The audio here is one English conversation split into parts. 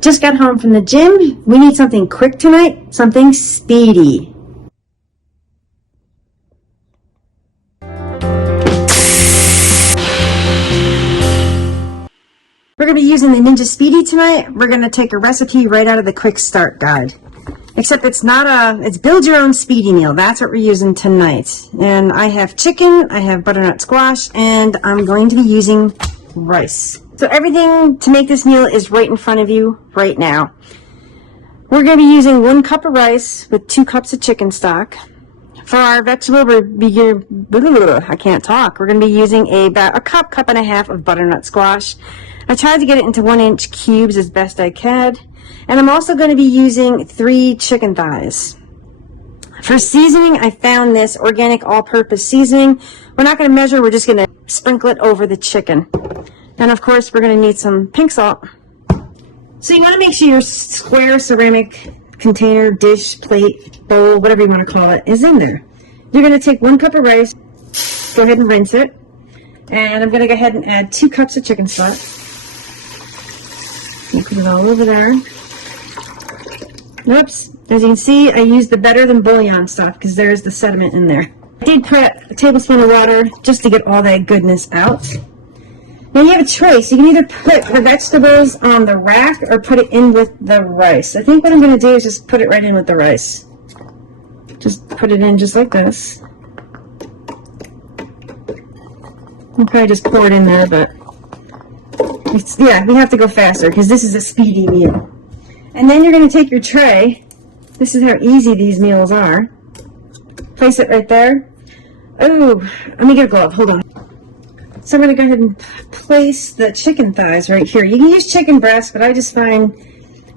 Just got home from the gym. We need something quick tonight, something speedy. We're going to be using the Ninja Speedy tonight. We're going to take a recipe right out of the Quick Start Guide. Except it's not it's build your own speedy meal. That's what we're using tonight. And I have chicken, I have butternut squash, and I'm going to be using rice. So everything to make this meal is right in front of you right now. We're going to be using 1 cup of rice with 2 cups of chicken stock. For our vegetable, I can't talk. We're going to be using about a cup and a half of butternut squash. I tried to get it into 1-inch cubes as best I could. And I'm also going to be using 3 chicken thighs. For seasoning, I found this organic all-purpose seasoning. We're not going to measure, we're just going to sprinkle it over the chicken. And of course, we're going to need some pink salt. So you want to make sure your square ceramic container, dish, plate, bowl, whatever you want to call it, is in there. You're going to take 1 cup of rice, go ahead and rinse it. And I'm going to go ahead and add 2 cups of chicken stock. Put it all over there. Oops, as you can see, I used the Better Than Bouillon stock because there's the sediment in there. I did put a tablespoon of water just to get all that goodness out. Now you have a choice. You can either put the vegetables on the rack or put it in with the rice. I think what I'm going to do is just put it right in with the rice. Just put it in just like this. I'll probably just pour it in there, but yeah, we have to go faster because this is a speedy meal. And then you're going to take your tray. This is how easy these meals are. Place it right there. Oh, let me get a glove. Hold on. So I'm going to go ahead and place the chicken thighs right here. You can use chicken breast, but I just find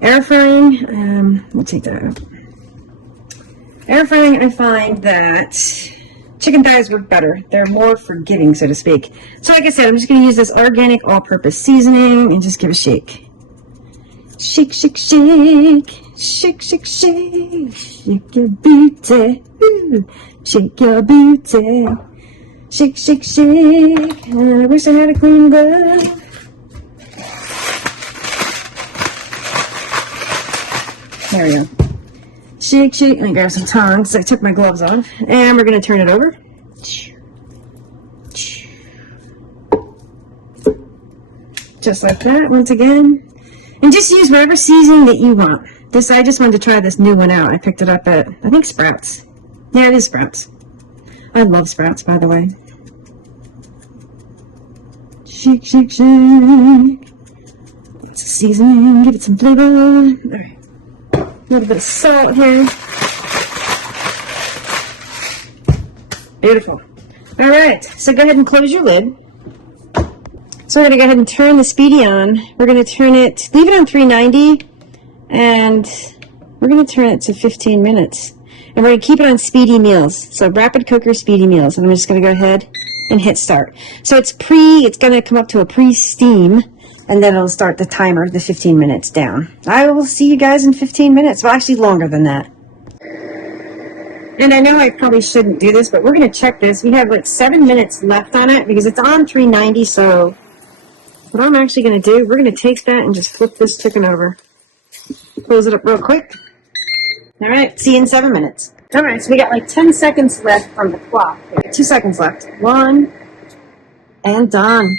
air frying. We'll take that out. Air frying, I find that chicken thighs work better. They're more forgiving, so to speak. So like I said, I'm just going to use this organic all-purpose seasoning and just give a shake. Shake, shake, shake. Shake, shake, shake. Shake your booty. Ooh. Shake your booty. Shake, shake, shake. I wish I had a clean glove. There we go. Shake, shake. Let me grab some tongs. I took my gloves off. And we're going to turn it over. Just like that, once again. And just use whatever seasoning that you want. This, I just wanted to try this new one out. I picked it up at, I think, Sprouts. Yeah, it is Sprouts. I love Sprouts, by the way. Shake, shake, shake. Lots of seasoning. Give it some flavor. All right. A little bit of salt here. Beautiful. All right. So go ahead and close your lid. So we're going to go ahead and turn the Speedy on. We're going to turn it, leave it on 390, and we're going to turn it to 15 minutes. And we're going to keep it on Speedy Meals. So Rapid Cooker Speedy Meals. And I'm just going to go ahead and hit start. So it's going to come up to a pre-steam, and then it'll start the timer, the 15 minutes down. I will see you guys in 15 minutes. Well, actually longer than that. And I know I probably shouldn't do this, but we're going to check this. We have like 7 minutes left on it because it's on 390, so what I'm actually going to do, we're going to take that and just flip this chicken over. Close it up real quick. All right, see you in 7 minutes. All right, so we got like 10 seconds left on the clock. 2 seconds left. 1, and done.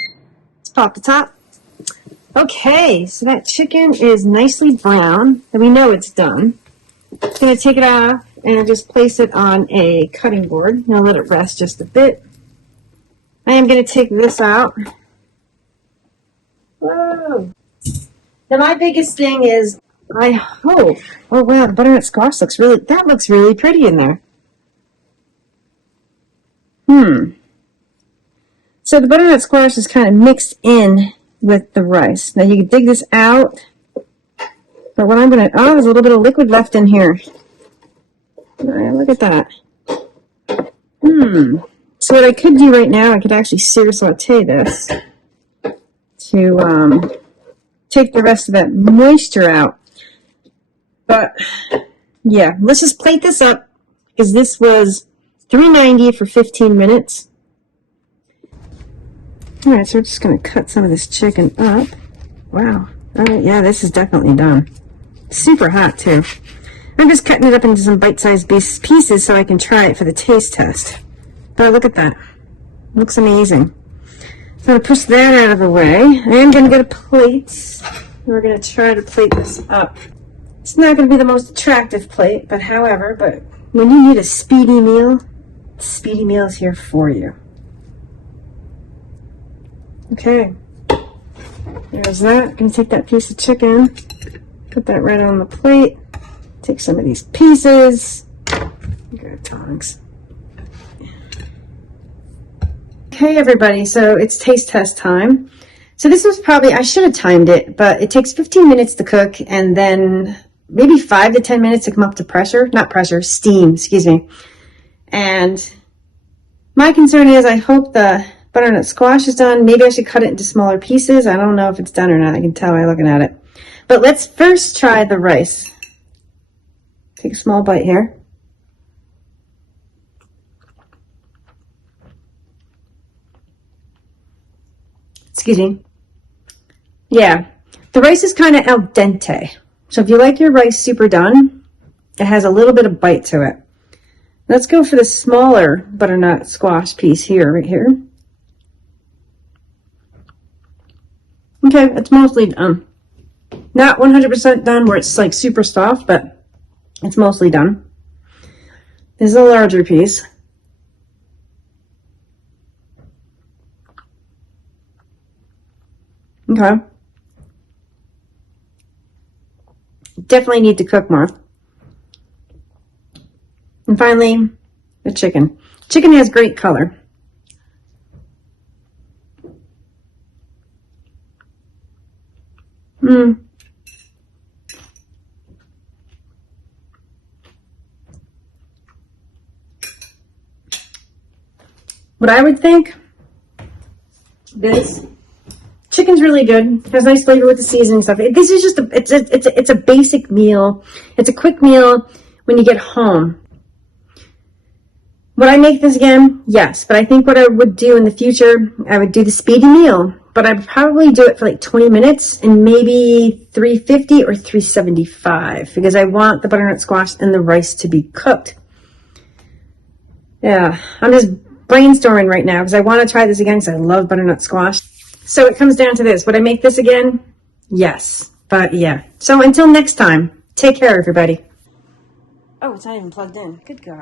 Let's pop the top. Okay, so that chicken is nicely brown, and we know it's done. I'm going to take it off and just place it on a cutting board. Now let it rest just a bit. I am going to take this out. Whoa. Now my biggest thing is, I hope, oh wow, the butternut squash looks really pretty in there. So the butternut squash is kind of mixed in with the rice. Now you can dig this out, but what I'm going to, oh, there's a little bit of liquid left in here. All right, look at that. So what I could do right now, I could actually sear saute this to take the rest of that moisture out. But yeah, let's just plate this up because this was $3.90 for 15 minutes. All right, so we're just going to cut some of this chicken up. Wow, Oh, yeah, this is definitely done. Super hot, too. I'm just cutting it up into some bite-sized pieces so I can try it for the taste test. But look at that. Looks amazing. So I'm going to push that out of the way. I am going to get a plate. We're going to try to plate this up. It's not going to be the most attractive plate, but when you need a speedy meal is here for you. Okay. There's that. I'm going to take that piece of chicken, put that right on the plate, take some of these pieces. Grab tongs. Okay, everybody, so it's taste test time. So this was probably, I should have timed it, but it takes 15 minutes to cook and then maybe 5 to 10 minutes to come up to steam, excuse me. And my concern is I hope the butternut squash is done. Maybe I should cut it into smaller pieces. I don't know if it's done or not. I can tell by looking at it. But let's first try the rice. Take a small bite here. Excuse me. Yeah, the rice is kind of al dente. So if you like your rice super done, it has a little bit of bite to it. Let's go for the smaller butternut squash piece here, right here. Okay, it's mostly done. Not 100% done where it's like super soft, but it's mostly done. This is a larger piece. Okay. Definitely need to cook more. And finally, the chicken. Chicken has great color. What I would think, this chicken's really good. It has nice flavor with the seasoning stuff. This is just it's a basic meal. It's a quick meal when you get home. Would I make this again? Yes, but I think what I would do in the future, I would do the speedy meal, but I'd probably do it for like 20 minutes and maybe 350 or 375 because I want the butternut squash and the rice to be cooked. Yeah, I'm just brainstorming right now because I want to try this again because I love butternut squash. So it comes down to this. Would I make this again? Yes, but yeah. So until next time, take care, everybody. Oh, it's not even plugged in. Good God.